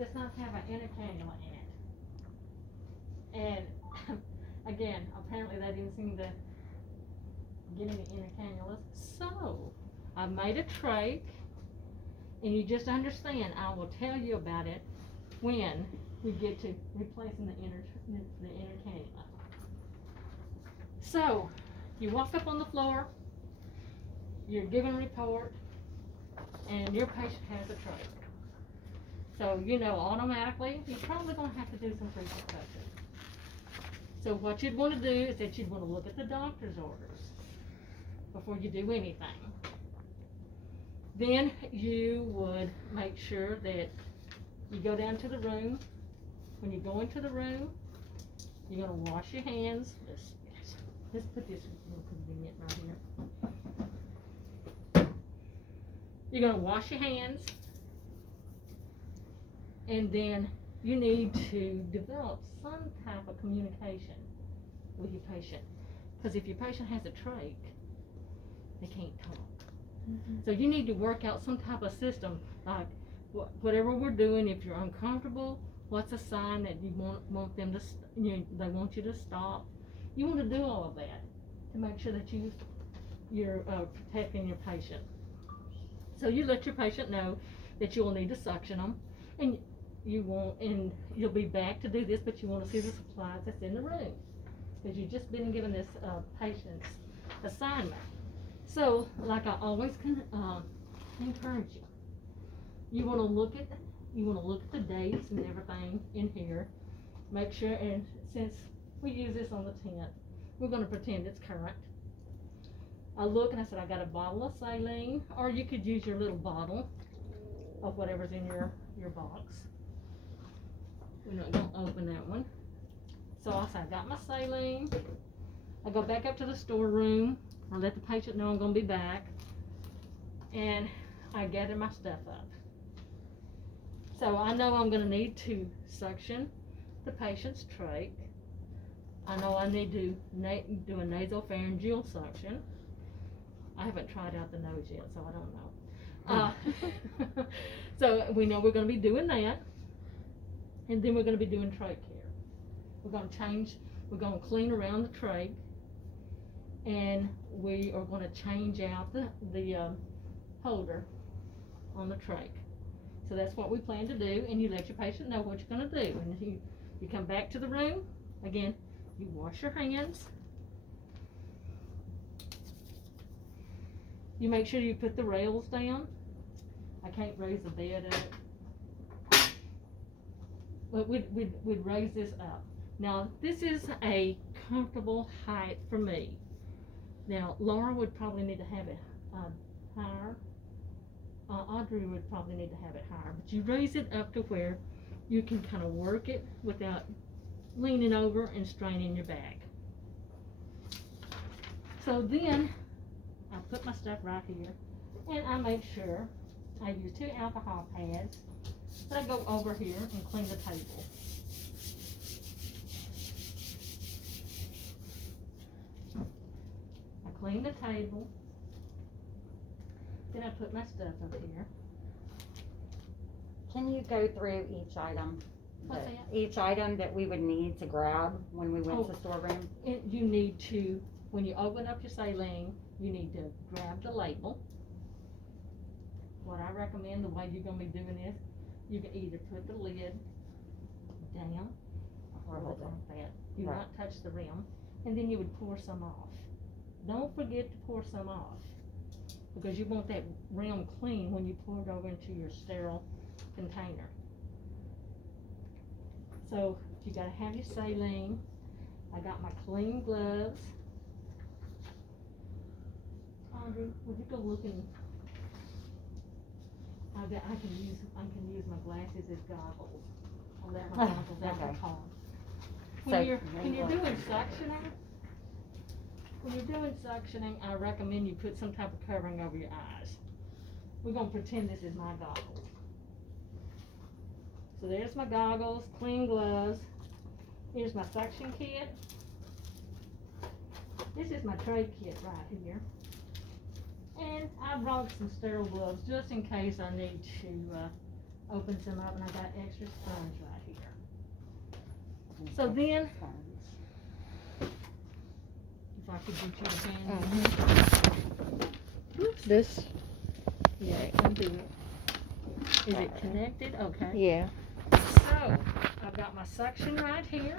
does not have an inner cannula in it. And again, apparently they didn't seem to get any inner cannulas. So I made a trach, and you just understand, I will tell you about it when we get to replacing the inner cannula. So you walk up on the floor, you're given a report, and your patient has a trach. So you know automatically you're probably going to have to do some pre-suction. So what you'd want to do is that you'd want to look at the doctor's orders before you do anything. Then you would make sure that you go down to the room. When you go into the room, you're going to wash your hands. Let's put this real convenient right here. You're going to wash your hands, and then you need to develop some type of communication with your patient. Because if your patient has a trach, they can't talk. So you need to work out some type of system, like whatever we're doing. If you're uncomfortable, what's a sign that you want them to, they want you to stop. You want to do all of that to make sure that you're protecting your patient. So you let your patient know that you will need to suction them, and you'll be back to do this, but you want to see the supplies that's in the room, because you've just been given this patient's assignment. So, like I always can encourage you, you want to look at the dates and everything in here. Make sure, and since we use this on the 10th, we're going to pretend it's current. I look and I said I got a bottle of saline, or you could use your little bottle of whatever's in your box. We're not going to open that one. So I said I got my saline. I go back up to the storeroom. I let the patient know I'm going to be back, and I gather my stuff up. So I know I'm going to need to suction the patient's trach. I know I need to do a nasopharyngeal suction. I haven't tried out the nose yet, so I don't know. So we know we're going to be doing that, and then we're going to be doing trach care. We're going to clean around the trach, and we are going to change out the holder on the trach. So that's what we plan to do, and you let your patient know what you're going to do. And you come back to the room, again, you wash your hands. You make sure you put the rails down. I can't raise the bed up. But we'd raise this up. Now, this is a comfortable height for me. Now, Laura would probably need to have it higher. Audrey would probably need to have it higher. But you raise it up to where you can kind of work it without leaning over and straining your back. So then, I put my stuff right here, and I make sure I use 2 alcohol pads. Then I go over here and clean the table. I clean the table. Then I put my stuff up here. Can you go through each item? What's that? Each item that we would need to grab when we went to the storeroom? You need to, when you open up your saline, you need to grab the label. What I recommend, the way you're going to be doing this, you can either put the lid down or hold it like that. Do not touch the rim, and then you would pour some off. Don't forget to pour some off, because you want that rim clean when you pour it over into your sterile container. So you got to have your saline. I got my clean gloves. Audrey, would you go look and I can use my glasses as goggles. I'll let my goggles out the car. When you're doing suctioning, I recommend you put some type of covering over your eyes. We're gonna pretend this is my goggles. So there's my goggles, clean gloves. Here's my suction kit. This is my trach kit right here. And I brought some sterile gloves just in case I need to opens them up, and I got extra sponge right here. So then, if I could get you a hand. Oops. This? Yeah, undo it. Is it connected? Okay. Yeah. So, I've got my suction right here.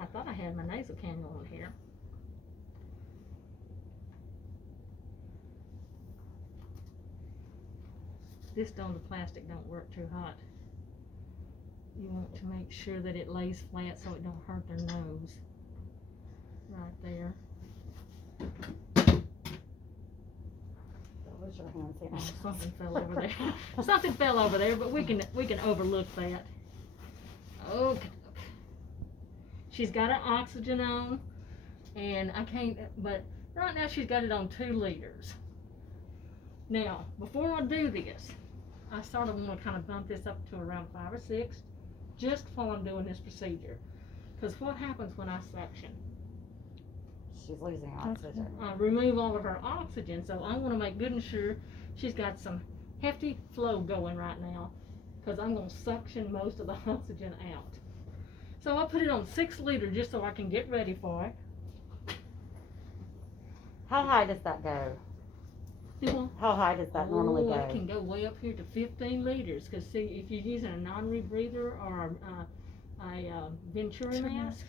I thought I had my nasal cannula on here. This on the plastic don't work too hot. You want to make sure that it lays flat so it don't hurt their nose. Right there. What was your hand saying? Oh, something fell over there. Something fell over there, but we can overlook that. Okay. She's got her oxygen on, and I can't. But right now she's got it on 2 liters. Now, before I do this, I sort of want to kind of bump this up to around 5 or 6, just while I'm doing this procedure. Because what happens when I suction? She's losing oxygen. I remove all of her oxygen, so I want to make good and sure she's got some hefty flow going right now, because I'm going to suction most of the oxygen out. So I'll put it on 6 liters just so I can get ready for it. How high does that go? How high does that normally go? It can go way up here to 15 liters, because see, if you're using a non-rebreather or a Venturi mask,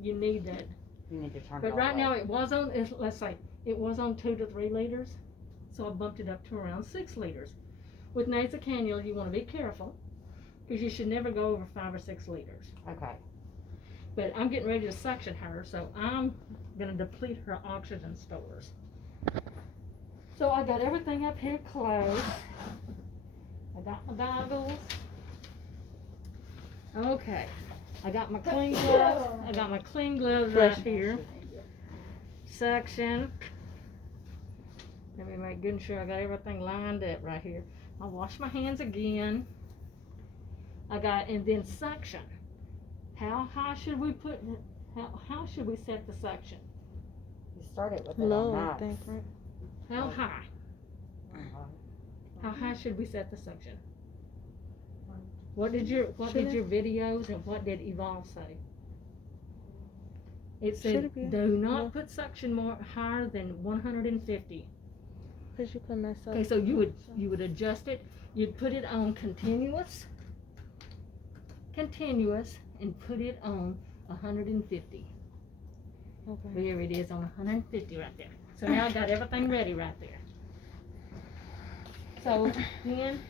you need that. You need to turn it But all right the way. now it was on, let's say, it was on 2 to 3 liters, so I bumped it up to around 6 liters. With nasal cannula, you want to be careful, because you should never go over 5 or 6 liters. Okay. But I'm getting ready to suction her, so I'm going to deplete her oxygen stores. So I got everything up here closed. I got my goggles. Okay. I got my clean gloves. I got my clean gloves right here. Suction. Let me make good sure I got everything lined up right here. I'll wash my hands again. And then suction. How high should we put, how should we set the suction? You started with it Low, on I max. think, right? How high? Uh-huh. How high should we set the suction? What did your videos and what did Evolve say? It said do not put suction more higher than 150. Cause you can mess up. Okay, so you would adjust it. You'd put it on continuous, and put it on 150. Okay. There it is on 150 right there. So now I got everything ready right there. So then,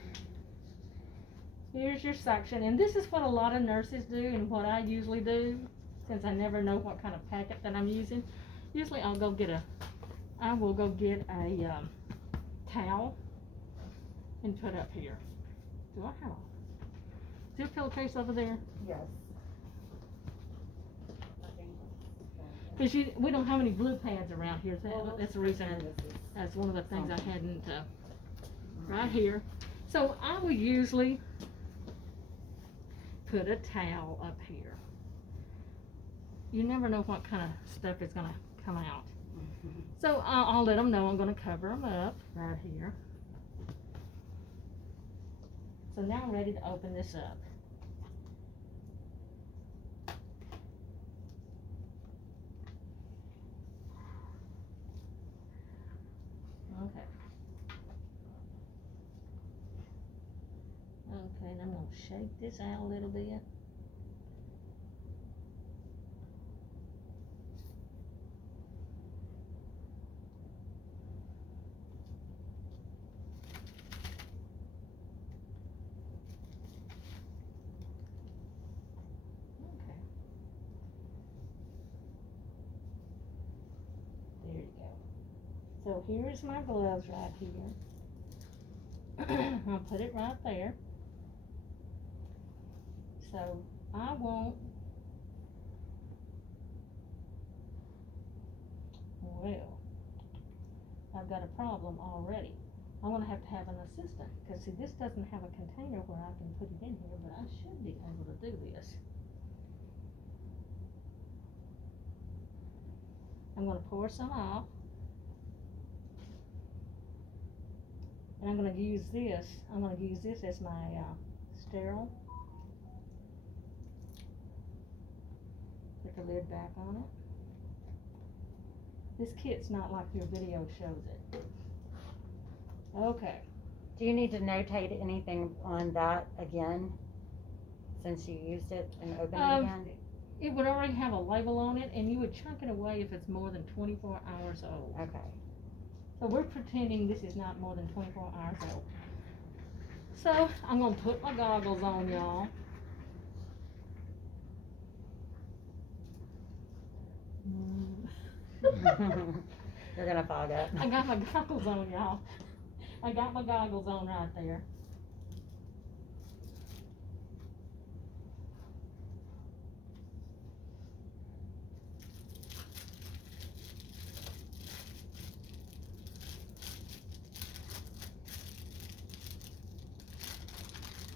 here's your suction, and this is what a lot of nurses do, and what I usually do, since I never know what kind of packet that I'm using. Usually I will go get a towel and put up here. Do I have is there a pillowcase over there? Yes. Because we don't have any blue pads around here. That's the reason. That's one of the things I hadn't. Right here. So I would usually put a towel up here. You never know what kind of stuff is going to come out. So I'll let them know I'm going to cover them up right here. So now I'm ready to open this up. Okay. Okay, and I'm going to shake this out a little bit. Okay. There you go. So here's my gloves right here. I'll put it right there. So I won't, well, I've got a problem already. I'm going to have an assistant, because see, this doesn't have a container where I can put it in here, but I should be able to do this. I'm going to pour some off. And I'm going to use this. I'm going to use this as my sterile. Put the lid back on it. This kit's not like your video shows it. Okay. Do you need to notate anything on that again, since you used it and opened it again? It would already have a label on it, and you would chunk it away if it's more than 24 hours old. Okay. So we're pretending this is not more than 24 hours old. So I'm going to put my goggles on, y'all. You're gonna fog up. I got my goggles on, y'all. I got my goggles on right there.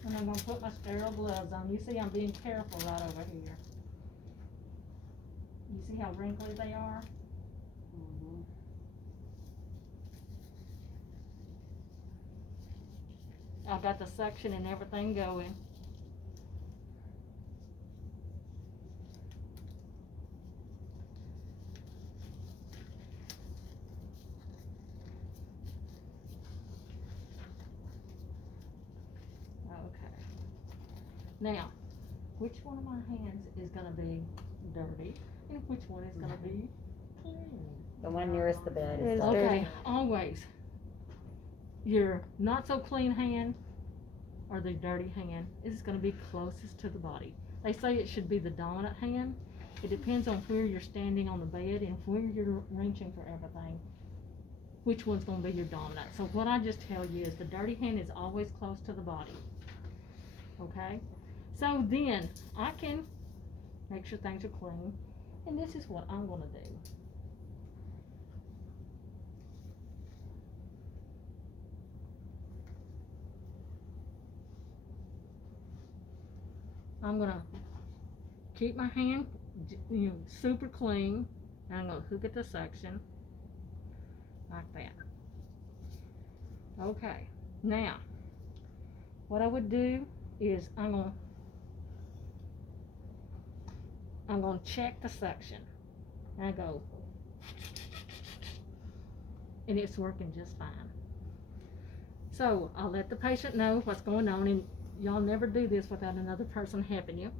And I'm going to put my sterile gloves on. You see I'm being careful right over here. You see how wrinkly they are? Mm-hmm. I've got the suction and everything going. Okay. Now, which one of my hands is going to be dirty and which one is going to be clean? The one nearest the bed It's is dirty. dirty. Okay, always. Your not so clean hand or the dirty hand is going to be closest to the body. They say it should be the dominant hand. It depends on where you're standing on the bed and where you're reaching for everything. Which one's going to be your dominant? So what I just tell you is the dirty hand is always close to the body. Okay? So then I can make sure things are clean. And this is what I'm going to do. I'm going to keep my hand super clean, and I'm going to hook it to suction like that. Okay, now what I would do is I'm going to check the suction. And I go, and it's working just fine. So I'll let the patient know what's going on, and y'all never do this without another person helping you.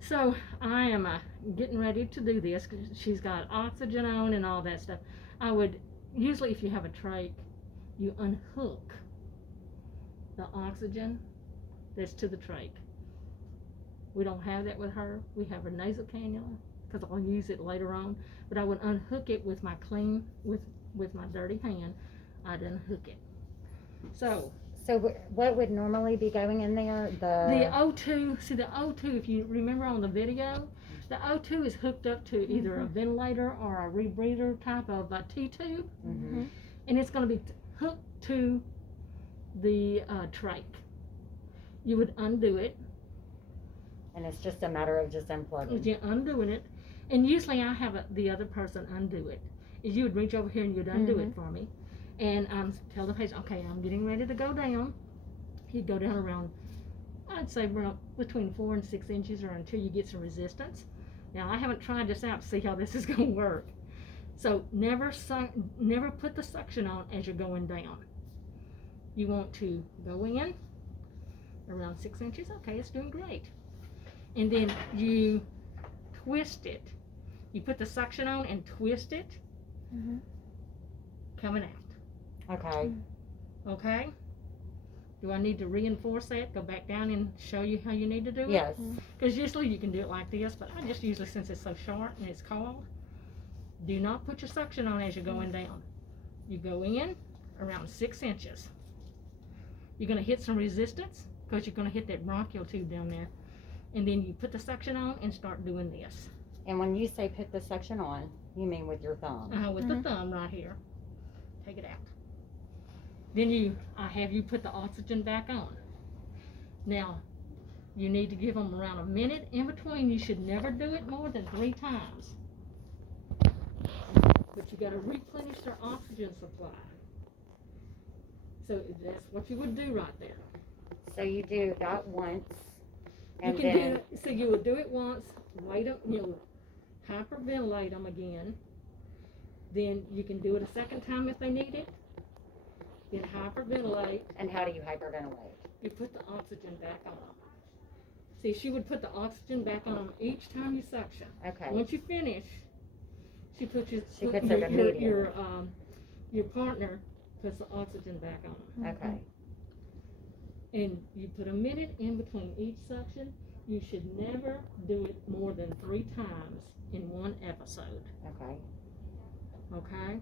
So I am getting ready to do this because she's got oxygen on and all that stuff. I would, usually if you have a trach, you unhook the oxygen that's to the trach. We don't have that with her. We have her nasal cannula because I'll use it later on. But I would unhook it with my clean, with my dirty hand. I'd unhook it. So what would normally be going in there? The O2, see the O2, if you remember on the video, the O2 is hooked up to either a ventilator or a rebreather type of a T-tube. Mm-hmm. And it's going to be hooked to the trach. You would undo it. And it's just a matter of just unplugging. You're undoing it. And usually I have the other person undo it. Is you would reach over here and you'd undo it for me. And tell the patient, okay, I'm getting ready to go down. You'd go down around, I'd say around between 4 and 6 inches or until you get some resistance. Now, I haven't tried this out to see how this is going to work. So never put the suction on as you're going down. You want to go in around 6 inches. Okay, it's doing great. And then you twist it. You put the suction on and twist it. Coming out. Okay. Okay? Do I need to reinforce that? Go back down and show you how you need to do it? Yes. Because usually you can do it like this, but I just usually, since it's so short and it's cold, do not put your suction on as you're going down. You go in around 6 inches. You're going to hit some resistance because you're going to hit that bronchial tube down there. And then you put the suction on and start doing this. And when you say put the suction on, you mean with your thumb? With the thumb right here. Take it out. Then I have you put the oxygen back on. Now, you need to give them around a minute in between. You should never do it more than 3 times. But you got to replenish their oxygen supply. So that's what you would do right there. So you do that once, You and can then, do, so you would do it once, wait up, hyperventilate them again. Then you can do it a second time if they need it. Then hyperventilate. and how do you hyperventilate? You put the oxygen back on them. See, she would put the oxygen back on them each time you suction. Okay. Once you finish, she puts She puts it immediately. your partner puts the oxygen back on them. Okay. And you put a minute in between each suction. You should never do it more than 3 times in one episode. Okay. Okay?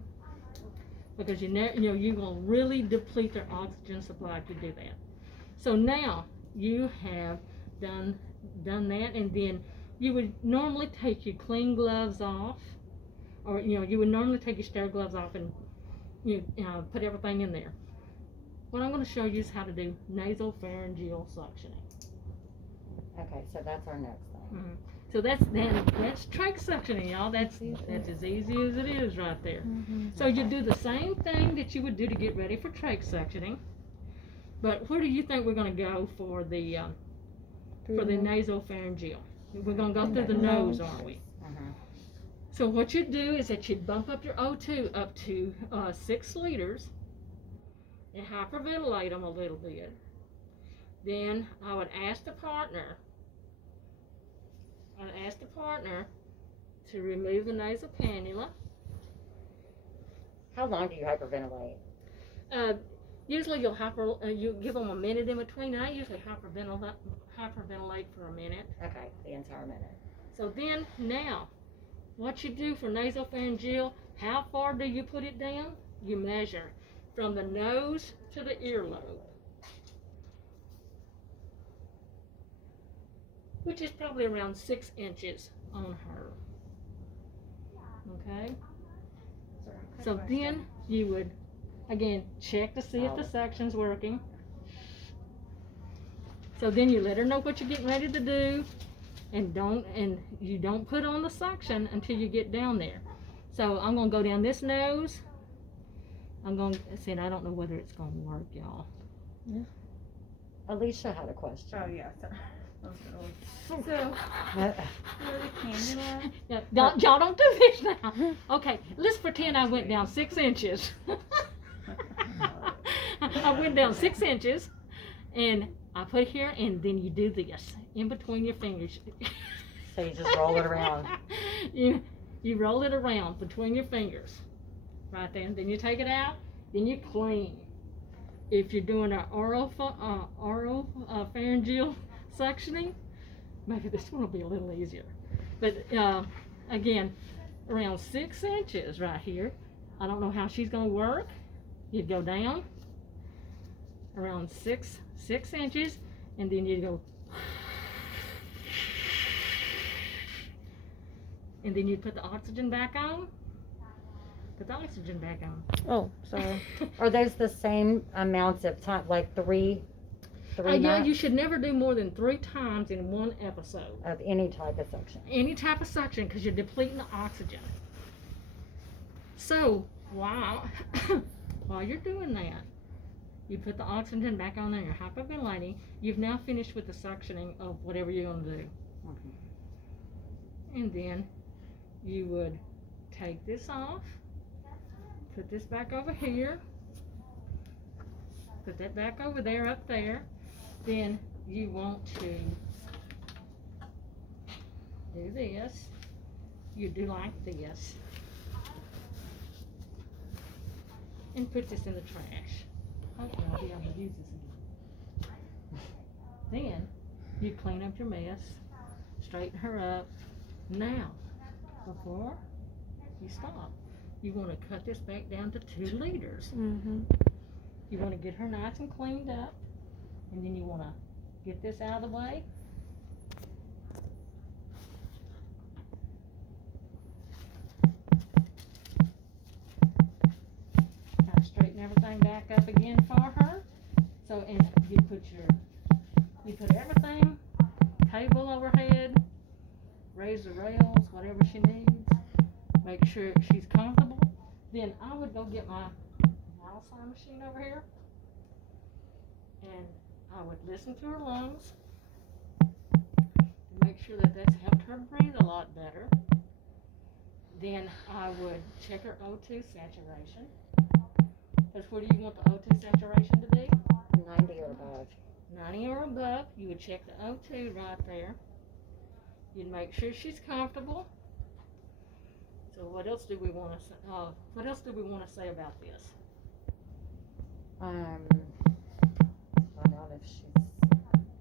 Because you're gonna really deplete their oxygen supply if you do that. So now you have done that, and then you would normally take your clean gloves off, or you would normally take your sterile gloves off and put everything in there. What I'm going to show you is how to do nasopharyngeal suctioning. Okay, so that's our next thing. Mm-hmm. So that's trach suctioning, y'all. That's as easy as it is right there. So you do the same thing that you would do to get ready for trach suctioning. But where do you think we're going to go for the nasopharyngeal? We're going to go through the nose, aren't we? So what you do is that you bump up your O2 up to 6 liters and hyperventilate them a little bit. Then I would ask the partner to remove the nasal cannula. How long do you hyperventilate? Usually you give them a minute in between, and I usually hyperventilate for a minute. Okay, the entire minute. So then now, what you do for nasopharyngeal, how far do you put it down? You measure from the nose to the earlobe, which is probably around 6 inches on her. Okay? So then you would, again, check to see if the suction's working. So then you let her know what you're getting ready to do, and you don't put on the suction until you get down there. So I'm gonna go down this nose. I'm gonna see, I don't know whether it's gonna work, y'all. Yeah. Alicia had a question. Oh, yeah, sorry. So, the cannula, Yeah, y'all don't do this now. Okay, let's pretend I went down 6 inches. I went down 6 inches, and I put here, and then you do this in between your fingers. So you just roll it around. You roll it around between your fingers, right there. And then you take it out. Then you clean. If you're doing an pharyngeal suctioning, maybe this one will be a little easier. But again, around 6 inches right here. I don't know how she's going to work. You'd go down around six inches, and then you'd go, and then you'd put the oxygen back on. Put the oxygen back on. Oh, sorry. Are those the same amounts of time, like three Yeah, months you should never do more than 3 times in one episode. of any type of suction? Any type of suction, because you're depleting the oxygen. So while you're doing that, you put the oxygen back on there, you're hyperventilating. You've now finished with the suctioning of whatever you're going to do. And then you would take this off, put this back over here, put that back over there, up there. Then you want to do this. You do like this. And put this in the trash. Hopefully I'll be able to use this again. Then you clean up your mess, straighten her up. Now, before you stop, you want to cut this back down to 2 liters. You want to get her nice and cleaned up, and then you want to get this out of the way. Kind of straighten everything back up again for her. So, and you put everything, table overhead, raise the rails, whatever she needs. Make sure she's comfortable. Then I would go get my vital sign machine over here. and I would listen to her lungs to make sure that that's helped her breathe a lot better. Then I would check her O2 saturation. Because where do you want the O2 saturation to be? 90 or above. 90 or above. You would check the O2 right there. You'd make sure she's comfortable. So what else do we want to say? What else do we want to say about this? Find out if she's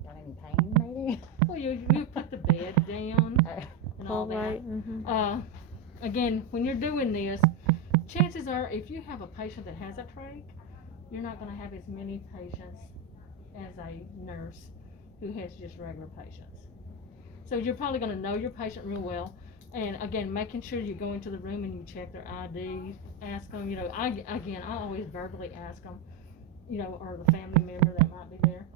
got any pain, maybe. Well, you put the bed down and all that. Right. Mm-hmm. Again, when you're doing this, chances are if you have a patient that has a trach, you're not going to have as many patients as a nurse who has just regular patients. So you're probably going to know your patient real well. And again, making sure you go into the room and you check their ID, ask them, you know, I always verbally ask them, you know, or the family member that might be there,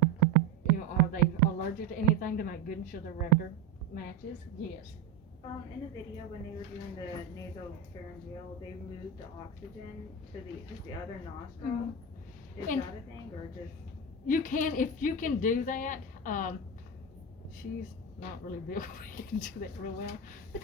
you know, are they allergic to anything to make good and sure their record matches? Yes. In the video when they were doing the nasopharyngeal, they moved the oxygen to the other nostril. Mm-hmm. Is And that a thing, or just? You can, if you can do that. She's not really built where you can do that real well, but